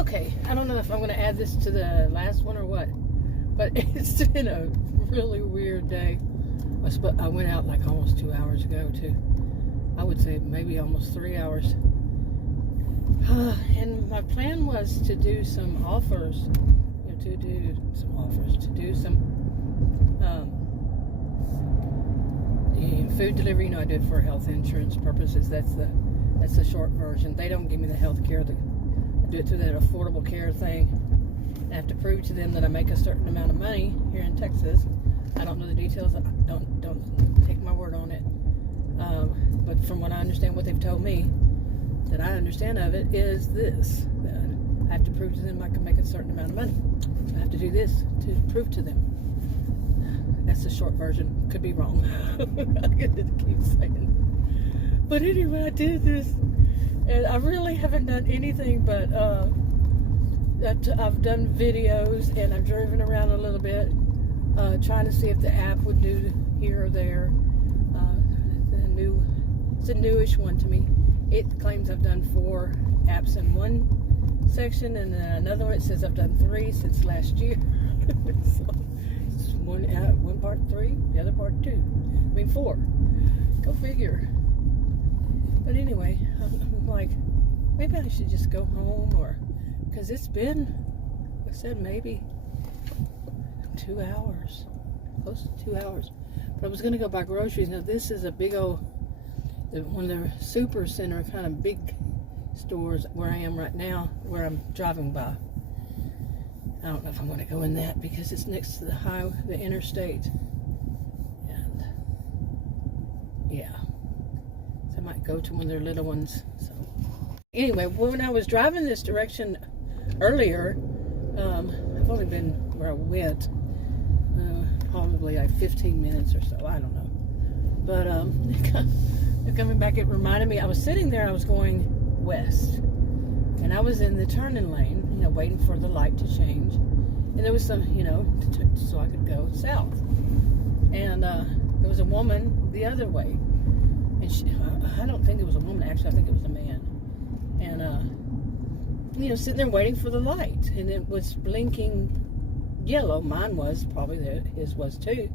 Okay, I don't know if I'm going to add this to the last one or what, but it's been a really weird day. I went out like almost 2 hours ago too. I would say maybe almost 3 hours. And my plan was to do some offers, to do some food delivery. I do it for health insurance purposes. That's the short version. They don't give me the health care. I do it through that affordable care thing. I have to prove to them that I make a certain amount of money here in Texas. I don't know the details. Don't take my word on it. But from what I understand, what they've told me, that I understand of it, is this. That I have to prove to them I can make a certain amount of money. So I have to do this to prove to them. That's the short version. Could be wrong. I get to keep saying. But anyway, I did this. And I really haven't done anything but I've done videos, and I've driven around a little bit trying to see if the app would do here or there. It's a newish one to me. It claims I've done 4 apps in one section, and then another one it says I've done 3 since last year. So it's one part 3, the other part 2. 4. Go figure. But anyway, I'm like, maybe I should just go home, or because it's been, like I said, maybe 2 hours, close to 2 hours. But I was going to go buy groceries. Now this is a big old, one of the super center kind of big stores where I am right now, where I'm driving by. I don't know if I'm going to go in that because it's next to the interstate. And yeah, so I might go to one of their little ones. So anyway, when I was driving this direction earlier, I've only been where I went probably like 15 minutes or so. I don't know. But coming back, it reminded me, I was sitting there, I was going west, and I was in the turning lane, waiting for the light to change, and there was some, so I could go south, and there was a woman the other way, and I don't think it was a woman, actually, I think it was a man, and sitting there waiting for the light, and it was blinking yellow. Mine was, probably his was too.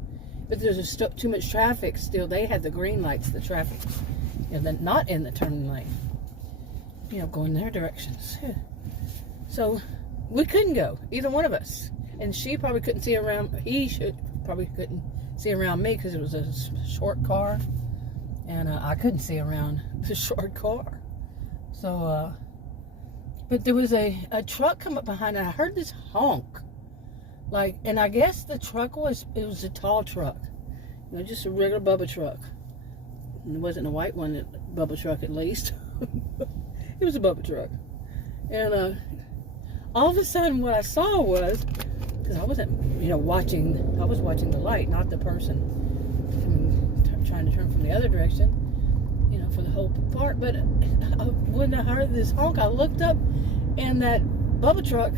But there's too much traffic still. They had the green lights, the traffic, not in the turning lane, going their directions. So we couldn't go, either one of us. And she probably couldn't see around, probably couldn't see around me because it was a short car. And I couldn't see around the short car. So, but there was a truck come up behind, and I heard this honk. And I guess the truck was a tall truck, just a regular Bubba truck. It wasn't a white one, Bubba truck at least. It was a Bubba truck. And all of a sudden what I saw was, because I wasn't, watching, I was watching the light, not the person trying to turn from the other direction, for the whole part. But when I heard this honk, I looked up, and that Bubba truck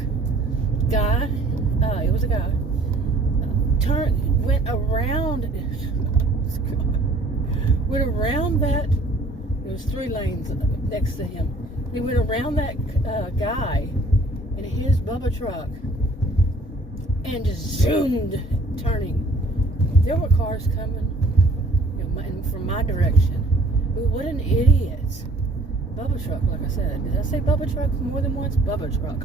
guy, it was a guy, went around that, there was 3 lanes next to him. He went around that guy in his Bubba truck and just zoomed, turning. There were cars coming from my direction. But what an idiot. Bubba truck, like I said. Did I say Bubba truck more than once? Bubba truck.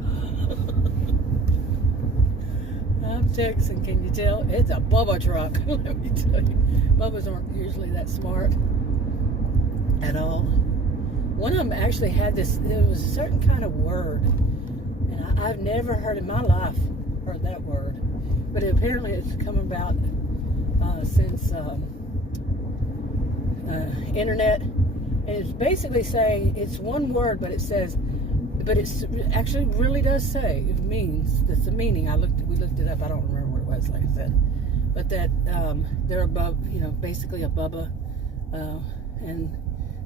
I'm Texan, can you tell? It's a Bubba truck. Let me tell you. Bubbas aren't usually that smart at all. One of them actually had this, there was a certain kind of word, and I've never heard in my life heard that word, but apparently it's come about since internet, and it's basically saying, it's one word, but it says, but it's actually really does say, it means, that's the meaning. We looked it up, I don't remember what it was, like I said, but that they're above, basically a Bubba, and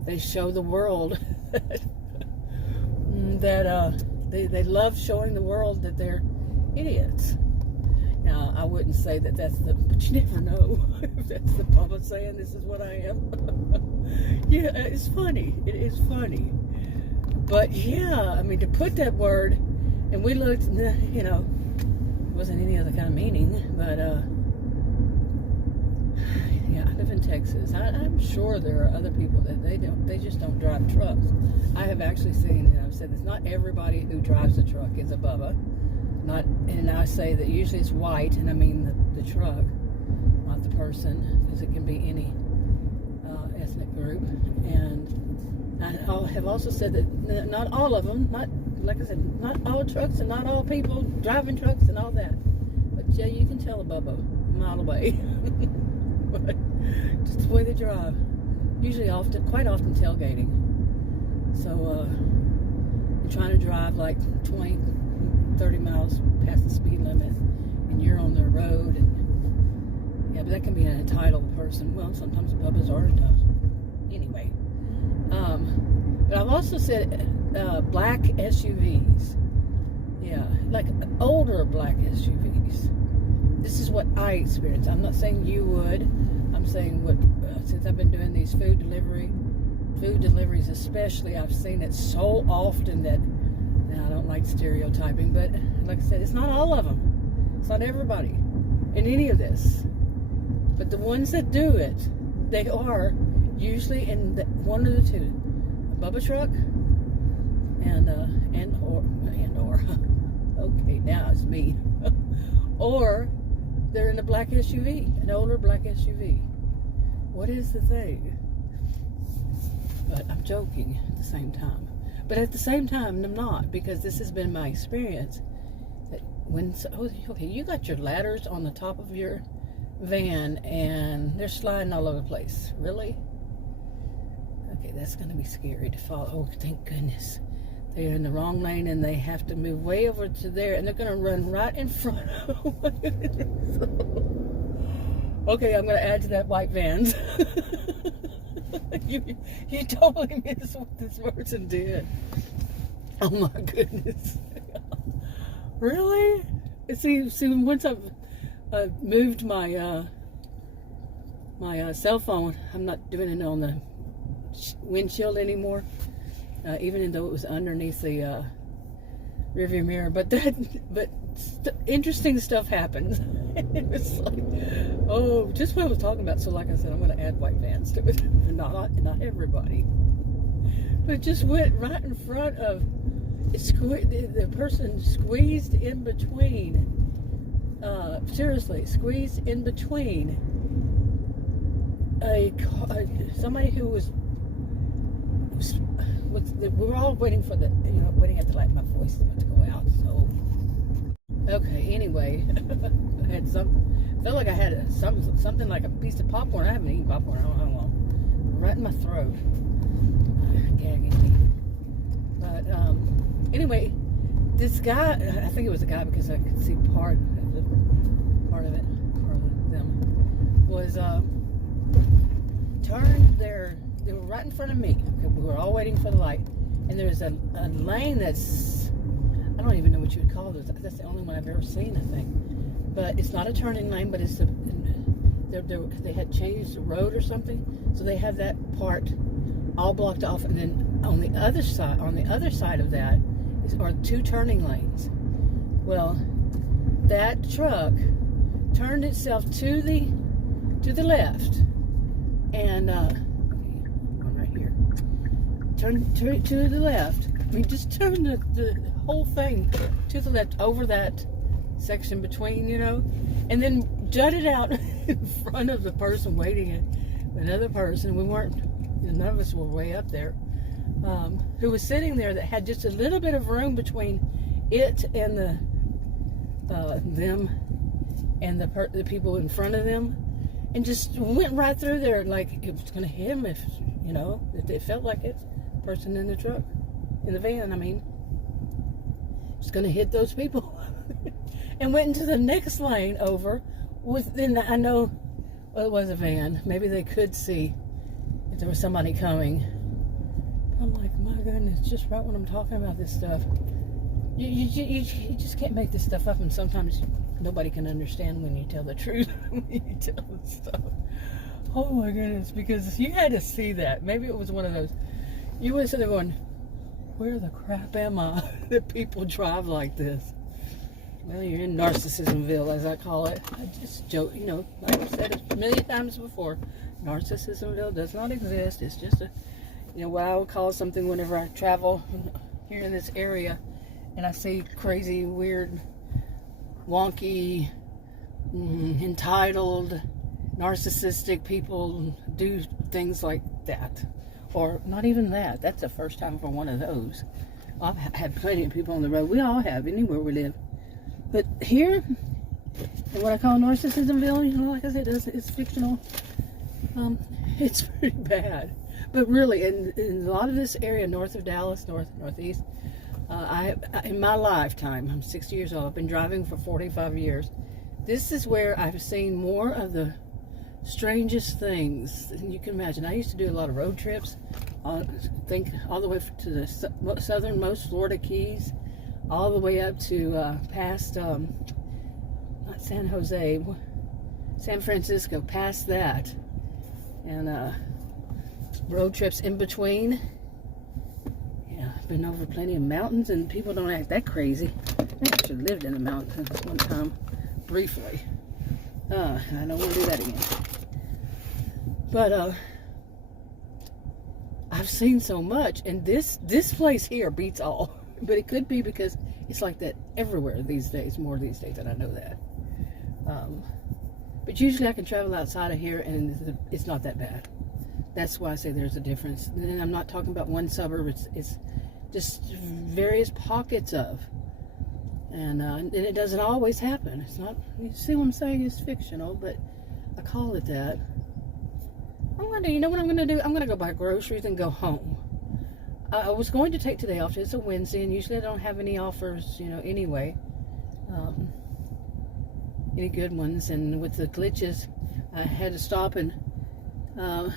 they show the world that they love showing the world that they're idiots. Now, I wouldn't say that that's but you never know if that's the Bubba saying this is what I am. Yeah, it's funny. It is funny. But yeah, I mean, to put that word And we looked, you know, it wasn't any other kind of meaning, but yeah, I live in Texas. I'm sure there are other people that they just don't drive trucks. I have actually seen, and I've said this, not everybody who drives a truck is a Bubba. And I say that usually it's white, and I mean the truck, not the person, because it can be any ethnic group. And I have also said that not all of them, not, like I said, not all trucks and not all people driving trucks and all that. But yeah, you can tell a Bubba a mile away. Just the way they drive. Usually quite often tailgating. So you're trying to drive like 20, 30 miles past the speed limit, and you're on the road, and yeah, but that can be an entitled person. Well, sometimes Bubbas are entitled. Anyway, but I've also said black SUVs. Yeah, like older black SUVs. This is what I experience. I'm not saying you would. I'm saying what since I've been doing these food deliveries especially, I've seen it so often that now I don't like stereotyping, but like I said, it's not all of them. It's not everybody in any of this. But the ones that do it, they are usually in one of the two: a Bubba truck and or okay, now it's me. Or they're in a black SUV, an older black SUV. What is the thing? But I'm joking at the same time. But at the same time, I'm not, because this has been my experience. That okay, you got your ladders on the top of your van and they're sliding all over the place. Really? Okay, that's going to be scary to follow. Oh, thank goodness. They're in the wrong lane and they have to move way over to there, and they're going to run right in front of Okay, I'm going to add to that white vans. You totally missed what this person did. Oh my goodness. Really? See, once I've moved my my cell phone, I'm not doing it on the windshield anymore, even though it was underneath the rearview mirror. But interesting stuff happens. It was like, oh, just what I was talking about. So like I said, I'm going to add white vans to it. Not everybody. But it just went right in front of, the person squeezed in between, seriously, squeezed in between somebody who was we were all waiting for waiting at the light. My voice is about to go out, so. Okay, anyway, felt like I had something like a piece of popcorn. I haven't eaten popcorn, I don't know how long. Right in my throat. Gagging me. But, anyway, this guy, I think it was a guy because I could see part of them, was, they were right in front of me. We were all waiting for the light. And there's a lane that's, I don't even know what you would call this. That's the only one I've ever seen, I think. But it's not a turning lane, but it's they had changed the road or something, so they have that part all blocked off. And then on the other side of that are two turning lanes. Well, that truck turned itself to the left, and one right here. Turned to the left. I mean, just turn the whole thing to the left over that section between, and then jutted out in front of the person waiting at another person. None of us were way up there, who was sitting there, that had just a little bit of room between it and them and the people in front of them, and just went right through there like it was going to hit him if it felt like it. Person in the truck, in the van, I mean, was going to hit those people. And went into the next lane over. Then I know, well, it was a van. Maybe they could see if there was somebody coming. I'm like, my goodness, just right when I'm talking about this stuff. You just can't make this stuff up, and sometimes nobody can understand when you tell the truth. When you tell the stuff. Oh my goodness, because you had to see that. Maybe it was one of those. You would sit there going, where the crap am I? that people drive like this. Well, you're in Narcissismville, as I call it. I just joke, you know, like I've said it a million times before, Narcissismville does not exist. It's just a, you know, what I would call something whenever I travel here in this area and I see crazy, weird, wonky, entitled, narcissistic people do things like that. Or not even that. That's the first time for one of those. I've had plenty of people on the road. We all have, anywhere we live. But here, in what I call Narcissismville, you know, like I said, it's fictional. It's pretty bad. But really, in a lot of this area, north of Dallas, northeast, in my lifetime, I'm 60 years old, I've been driving for 45 years. This is where I've seen more of the strangest things than you can imagine. I used to do a lot of road trips, think all the way to the southernmost Florida Keys, all the way up to past, not San Jose, San Francisco, past that, and road trips in between. Yeah, I've been over plenty of mountains, and people don't act that crazy. I actually lived in the mountains one time, briefly. I don't want to do that again. But I've seen so much, and this place here beats all. But it could be because it's like that everywhere these days, more these days, and I know that. But usually I can travel outside of here, and it's not that bad. That's why I say there's a difference. And I'm not talking about one suburb. It's just various pockets of. And it doesn't always happen. It's not, you see what I'm saying? It's fictional, but I call it that. You know what I'm going to do? I'm going to go buy groceries and go home. I was going to take today off. It's a Wednesday, and usually I don't have any offers, you know, anyway. Any good ones. And with the glitches, I had to stop, and I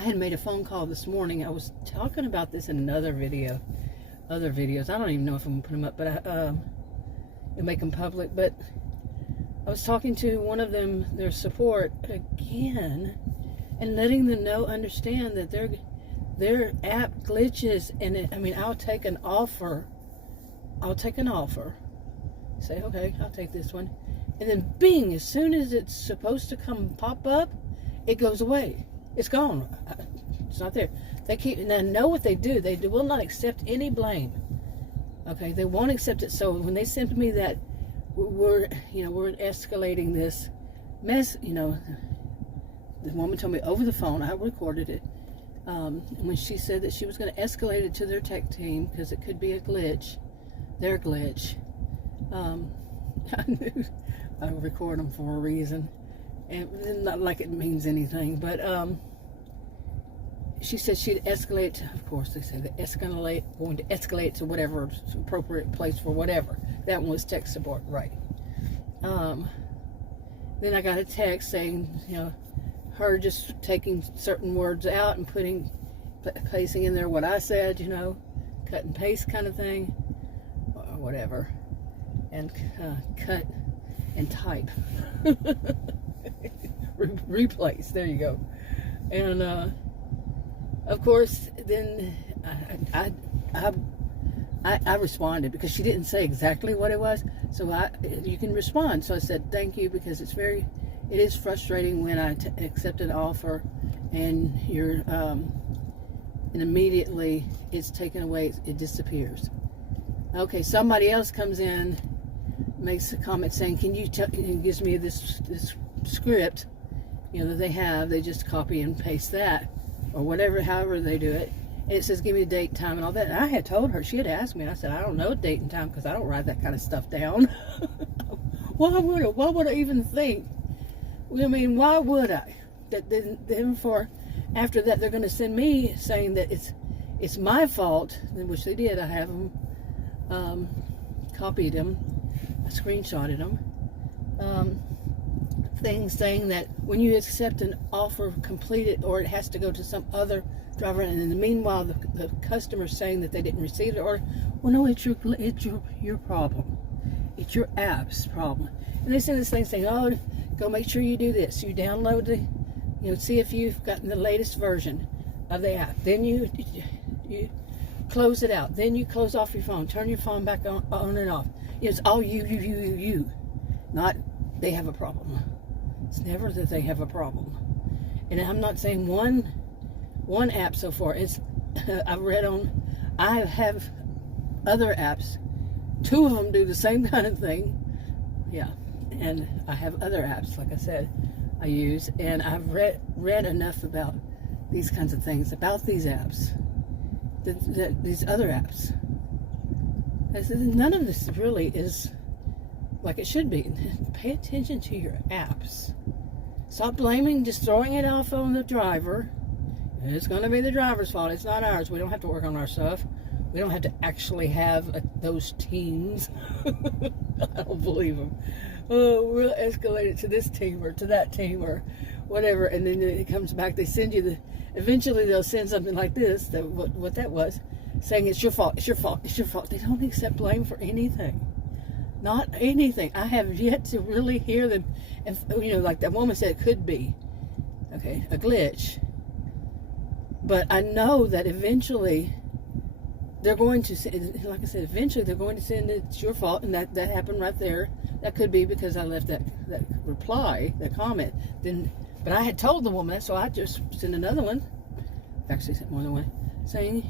had made a phone call this morning. I was talking about this in another video. Other videos. I don't even know if I'm going to put them up, but and make them public. But I was talking to one of them, their support, again, and letting them understand that their app glitches, and I mean, I'll take an offer. Say, okay, I'll take this one, and then bing, as soon as it's supposed to pop up, it goes away. It's gone. It's not there. They keep, and I know what they do. They will not accept any blame. Okay, they won't accept it. So when they sent me that, we're escalating this mess. You know, the woman told me over the phone. I recorded it. When she said that she was going to escalate it to their tech team because it could be a glitch, their glitch. I knew I record them for a reason, and not like it means anything, but she said she'd escalate. Of course, they say going to escalate to whatever appropriate place for whatever. That one was tech support, right? Then I got a text saying, you know, her just taking certain words out and placing in there what I said, you know, cut and paste kind of thing, or whatever, and cut and type, replace. There you go, and. Of course, then I responded because she didn't say exactly what it was. So you can respond. So I said thank you, because it is frustrating when I accept an offer and you're and immediately it's taken away. It disappears. Okay, somebody else comes in, makes a comment saying, "Can you and gives me this script, you know, that they have. They just copy and paste that." Or whatever, however they do it. And it says, give me a date, time, and all that. And I had told her, she had asked me, and I said, I don't know date and time because I don't write that kind of stuff down. Why would I even think? I mean, why would I? Then after that, they're going to send me saying that it's my fault, which they did. I have them, copied them, I screenshotted them. Things saying that when you accept an offer completed, or it has to go to some other driver, and in the meanwhile the customer's saying that they didn't receive the order. Well, no, it's your problem. It's your app's problem. And they send this thing saying, oh, go make sure you do this. You download see if you've gotten the latest version of the app. Then you close it out. Then you close off your phone. Turn your phone back on and off. It's all you. Not they have a problem. It's never that they have a problem. And I'm not saying one app so far. It's I have other apps. 2 of them do the same kind of thing. Yeah. And I have other apps, like I said, I use. And I've read enough about these kinds of things, about these apps, these other apps. None of this really is like it should be. Pay attention to your apps. Stop blaming, just throwing it off on the driver. It's going to be the driver's fault. It's not ours. We don't have to work on our stuff. We don't have to actually have those teams. I don't believe them. Oh, we'll escalate it to this team or to that team or whatever. And then it comes back. They send you eventually they'll send something like this, what that was, saying it's your fault, it's your fault, it's your fault. They don't accept blame for anything. Not anything. I have yet to really hear them. And, like that woman said, it could be, okay, a glitch. But I know that eventually they're going to, like I said, eventually they're going to send it's your fault, and that happened right there. That could be because I left that reply, that comment. But I had told the woman, so I just sent another one. Actually, sent more than one, saying,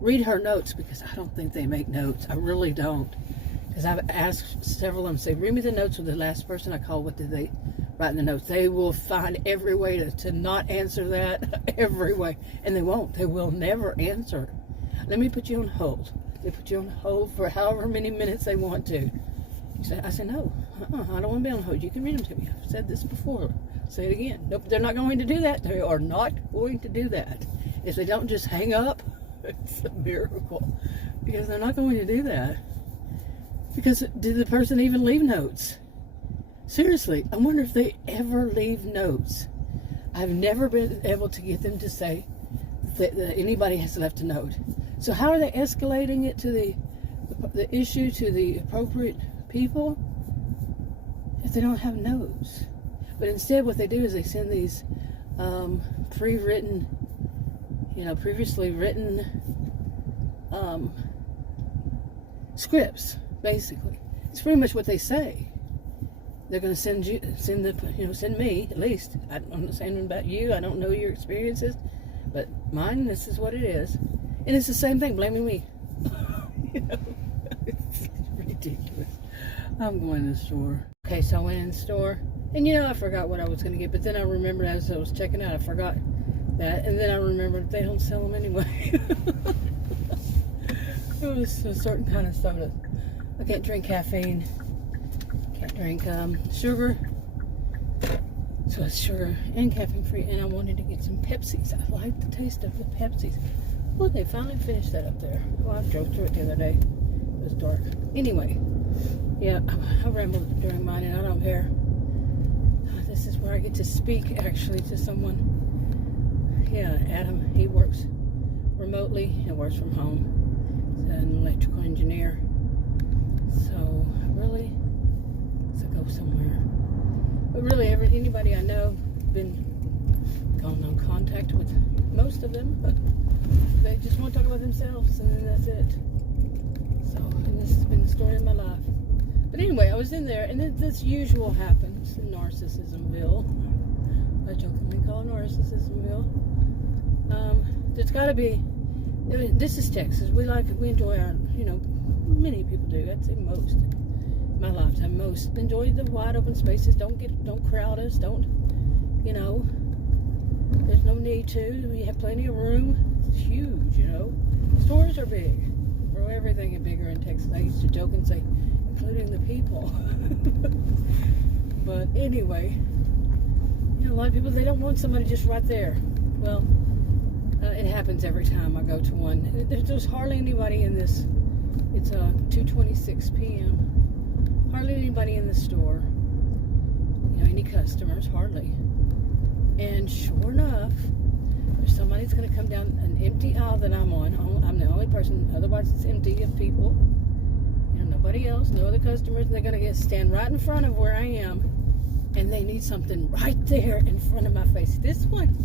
read her notes, because I don't think they make notes. I really don't. Because I've asked several of them, say, read me the notes of the last person I called. What did they write in the notes? They will find every way to not answer that, every way. And they won't. They will never answer. Let me put you on hold. They put you on hold for however many minutes they want to. I said, no, I don't want to be on hold. You can read them to me. I've said this before. Say it again. Nope, they're not going to do that. They are not going to do that. If they don't just hang up, it's a miracle. Because they're not going to do that. Because did the person even leave notes? Seriously, I wonder if they ever leave notes. I've never been able to get them to say that anybody has left a note. So how are they escalating it to the issue to the appropriate people if they don't have notes? But instead what they do is they send these pre-written, previously written scripts, basically. It's pretty much what they say. They're going to send me, at least. I'm not saying about you. I don't know your experiences, but mine, this is what it is. And it's the same thing, blaming me. It's ridiculous. I'm going to the store. Okay, so I went in the store, and I forgot what I was going to get, but then I remembered as I was checking out, I forgot that, and then I remembered they don't sell them anyway. It was a certain kind of soda. I can't drink caffeine. Can't drink sugar. So it's sugar and caffeine free, and I wanted to get some Pepsis. I like the taste of the Pepsis. Well, they finally finished that up there. Well, I drove through it the other day. It was dark. Anyway, yeah, I rambled during mine, and I don't care. This is where I get to speak, actually, to someone. Yeah, Adam, he works remotely and works from home. He's an electrical engineer. So, really, to go somewhere. But really, anybody I know, been gone on contact with most of them, but they just want to talk about themselves, and then that's it. So, and this has been the story of my life. But anyway, I was in there, and this usual happens in Narcissismville. I jokingly call Narcissismville. There's got to be. This is Texas. We enjoy our. Many people do. I'd say most. In my lifetime, most enjoy the wide open spaces. Don't crowd us. Don't. There's no need to. We have plenty of room. It's huge. Stores are big. Throw everything bigger in Texas. I used to joke and say, including the people. But anyway, a lot of people, they don't want somebody just right there. Well, it happens every time I go to one. There's hardly anybody in this. It's 2:26 p.m. Hardly anybody in the store. Any customers, hardly. And sure enough, there's somebody that's going to come down an empty aisle that I'm on. I'm the only person. Otherwise, it's empty of people. Nobody else, no other customers. And they're going to stand right in front of where I am, and they need something right there in front of my face. This one,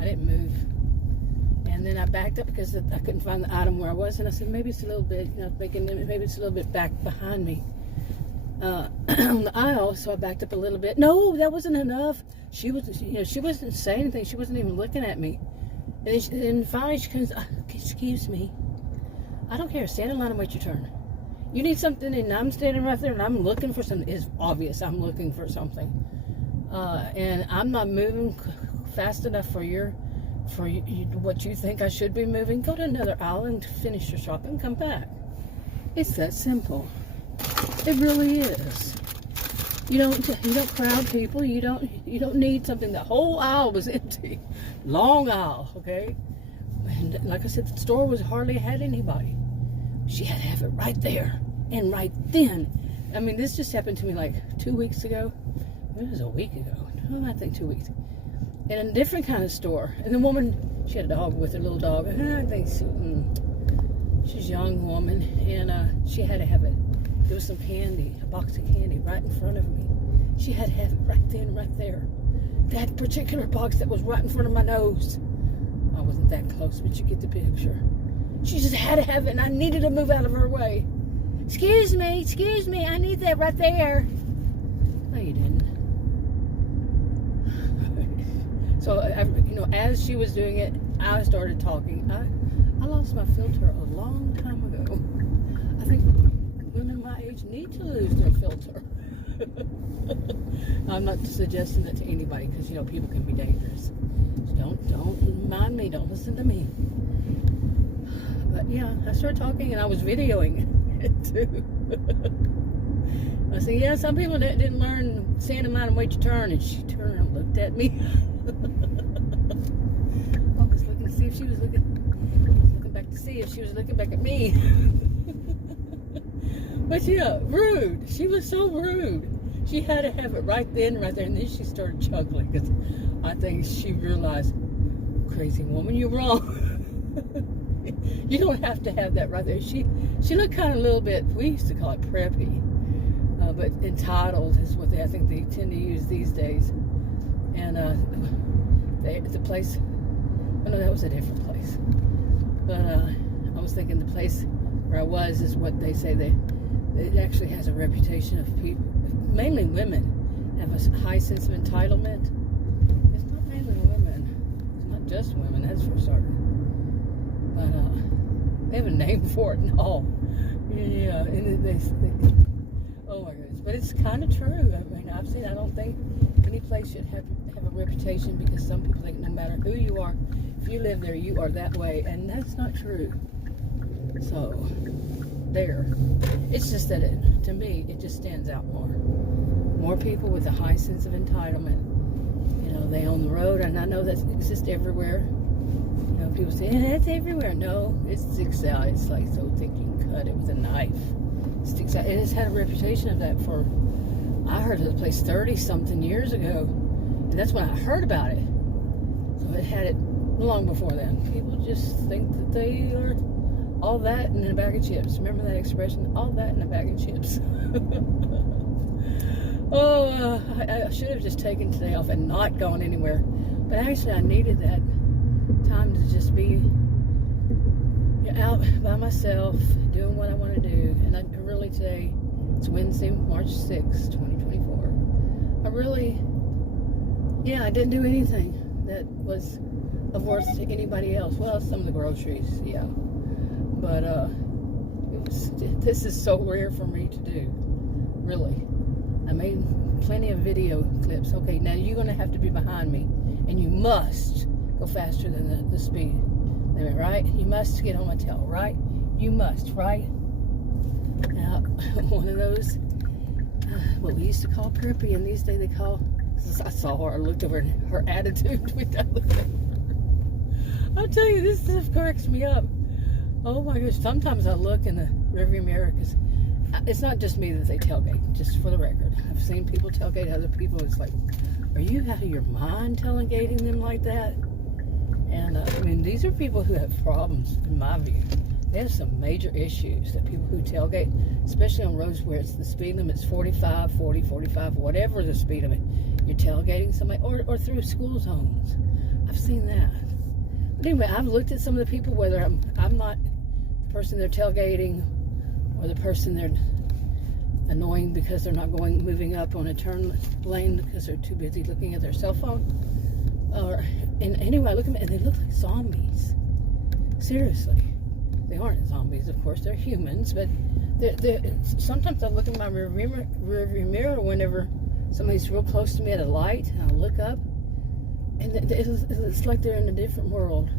I didn't move. And And then I backed up because I couldn't find the item where I was. And I said, maybe it's a little bit, thinking maybe it's a little bit back behind me on the aisle. So I backed up a little bit. No, that wasn't enough. She wasn't saying anything. She wasn't even looking at me. And then finally she comes, excuse me. I don't care. Stand in line and wait your turn. You need something, and I'm standing right there, and I'm looking for something. It's obvious I'm looking for something, and I'm not moving fast enough for what you think I should be moving. Go to another aisle and finish your shopping. Come back. It's that simple. It really is. You don't crowd people. You don't need something. The whole aisle was empty, long aisle. Okay, and like I said, the store hardly had anybody. She had to have it right there and right then. I mean, this just happened to me like 2 weeks ago. It was a week ago. No, I think 2 weeks. In a different kind of store. And the woman, she had a dog with her, little dog. I think she's a young woman. And she had to have it. There was some candy, a box of candy right in front of me. She had to have it right then, right there. That particular box that was right in front of my nose. I wasn't that close, but you get the picture. She just had to have it, and I needed to move out of her way. Excuse me, I need that right there. No, you didn't. So, as she was doing it, I started talking. I lost my filter a long time ago. I think women my age need to lose their filter. I'm not suggesting that to anybody, because, people can be dangerous. So don't mind me, don't listen to me. But yeah, I started talking and I was videoing it too. I said, yeah, some people didn't learn stand in line and wait your turn. And she turned and looked at me. I was looking to see if she was looking. I was looking back to see if she was looking back at me. But yeah, rude. She was so rude. She had to have it right then, right there. And then she started chuckling because I think she realized, crazy woman, you're wrong. You don't have to have that right there. She looked kind of a little bit, we used to call it preppy, but entitled is what I think they tend to use these days. And the place, oh no, that was a different place. But I was thinking the place where I was is what they say it actually has a reputation of people, mainly women, have a high sense of entitlement. It's not mainly women. It's not just women, that's for certain. But they have a name for it and all. Yeah, and they oh my goodness. But it's kind of true. I mean, I don't think any place should have a reputation, because some people think no matter who you are, if you live there, you are that way. And that's not true. So, there. It's just that, to me, it just stands out more. More people with a high sense of entitlement. They own the road, and I know that exists everywhere. People say, it's everywhere. No, it sticks out. It's like so thick you can cut it with a knife. It sticks out. It has had a reputation of that for, I heard of the place 30-something years ago. And that's when I heard about it. So it had it long before then. People just think that they are all that in a bag of chips. Remember that expression? All that in a bag of chips. I should have just taken today off and not gone anywhere. But actually, I needed that time to just be out by myself, doing what I want to do. And today, it's Wednesday, March 6th, 2024. I didn't do anything that was of worth to anybody else. Well, some of the groceries, yeah. But this is so rare for me to do, really. I made plenty of video clips. Okay, now you're going to have to be behind me, and you must go faster than the speed limit, right? You must get on my tail, right? You must, right? Now, one of those, what we used to call preppy, and these days they call, I saw her, I looked over, and her attitude with that. I'll tell you, this stuff cracks me up. Oh my gosh, sometimes I look in the rearview mirror, because it's not just me that they tailgate, just for the record. I've seen people tailgate other people. It's like, are you out of your mind tailgating them like that? And I mean, these are people who have problems, in my view. They have some major issues, that people who tailgate, especially on roads where it's the speed limit's 45, 40, 45, whatever the speed limit. You're tailgating somebody, or through school zones. I've seen that. But anyway, I've looked at some of the people, whether I'm not the person they're tailgating or the person they're annoying because they're not moving up on a turn lane because they're too busy looking at their cell phone. And anyway, I look at them and they look like zombies. Seriously. They aren't zombies, of course. They're humans, but sometimes I look in my rearview mirror whenever somebody's real close to me at a light, and I'll look up, and it's like they're in a different world.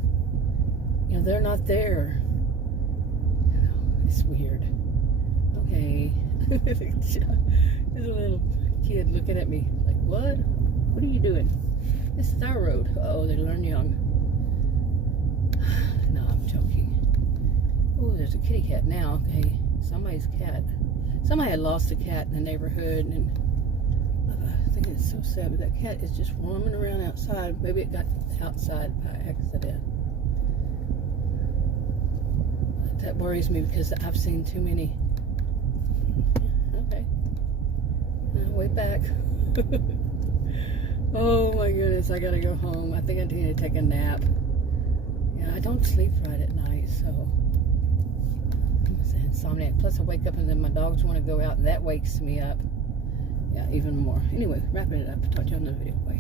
You know, they're not there. You know, it's weird. Okay. There's a little kid looking at me like, what? What are you doing? This is our road. Oh, they learn young. No, I'm joking. Oh, there's a kitty cat now. Okay, somebody's cat. Somebody had lost a cat in the neighborhood, and I think it's so sad, but that cat is just roaming around outside. Maybe it got outside by accident. That worries me because I've seen too many. Okay. Way back. Oh my goodness, I gotta go home. I think I need to take a nap. Yeah, I don't sleep right at night, so I'm an insomniac. Plus I wake up and then my dogs want to go out and that wakes me up. Yeah, even more. Anyway, wrapping it up. Talk to you on the video. Bye.